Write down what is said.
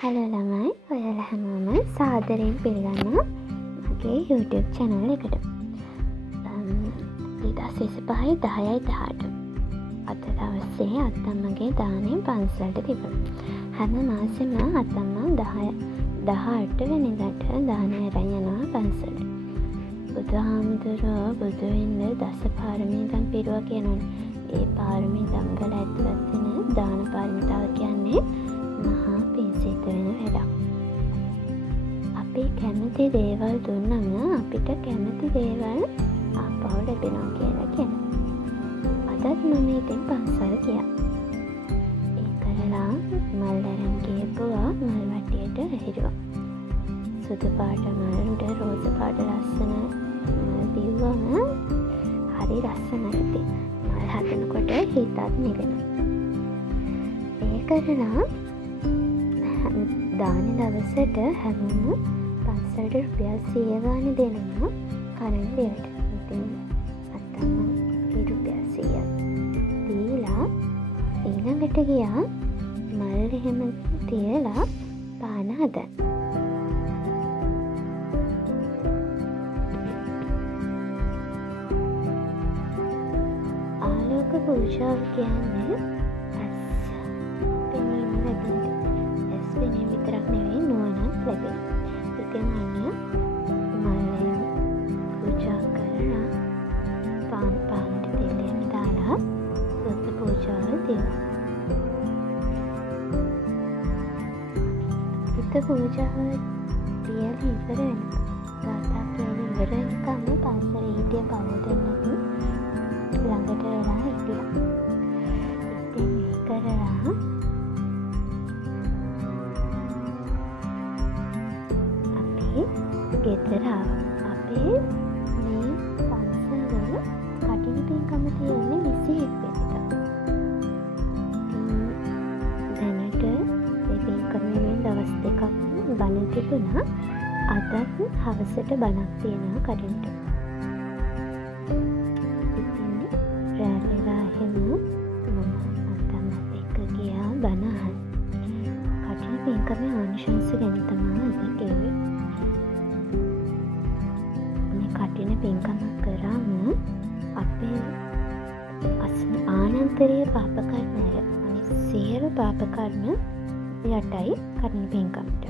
Hello ළමයි, ඔයාලා හැමෝම සාදරයෙන් පිළිගන්නවා මගේ YouTube channel එකට. 2025 10/10 අද දවසේ අත්තම්මගේ දානේ පන්සලට තිබුණා. හැම මාසෙම අත්තම්මා 18 වෙනිදාට දානේ අරන් යනවා පන්සලට. බුදුහාමුදුරුවෝ බුදු වෙන්න දස පාරමීදම් පිරුවා කියනවනේ. ඒ පාරමීදම් වල ඇතුළත් වෙන දාන පාරමිතාව කියන්නේ මහා පින් සිද්ධ වෙන වැඩක්. අපි කැමති දේවල් දුන්නම අපිට කැමති දේවල් ආපහු ලැබෙනවා කියලා කියනවා. අදත් මම ඉතින් පන්සල් ගියා. ඒ කරලා මල් අරන් ගියපුවා මල් වටේට ඇහිරුවා. සුදු පාට මල් උඩ රෝස පාට ලස්සන බිව්වම හරි ලස්සනයි ඉතින්. මල් හදනකොට හිතත් නිවෙනවා. ඒ කරලා දාන දවසට හැමෝම පන්සලට රුපියල් 100 ගානේ දෙනවා කරන්ට් බිලට. ඉතින් අත්තම්මා ඒ රුපියල් 100 දීලා ඊළඟට ගියා මල් එහෙම තියලා පාන හදන්න. ආලෝක පූජාව කියන්නේ වෙන විතරක් නෙවෙයි නුවණක් ලැබෙන. ඉතින් අන්න මල් පූජා කරලා පානට තෙලෙන් දාලා සුද්ධ පූජාව දෙනවා. සුද්ධ පූජාව තියලා ඉවර වෙනවා. ගාථා කියලා ඉවර වෙනකම් පන්සලේ හිටිය පවුදෙන්නත් ළඟට වෙලා හිටියා. ඉතින් මේ කරලා ගෙදර අපේ මේ පන්සල කටින පින්කම තියෙන්නේ 21 වෙනිදා. දැනට මේ පින්කමේ දවස් දෙකක් බණ තිබුණා. අදත් හවසට බණක් තියෙනවා කටිනට. ඉතින් රැළේලා එහෙම මම අත්තම්මත් එක්ක ගියා බණ අහන්න. කටින පින්කමේ ආනිශංස ගැන තමයි අද කිව්වේ. කටින පින්කම කරාම අපේ ආනන්තරීය පාප කර්ම අනිත් සියලු පාප කර්ම යටයි කටින පින්කමට.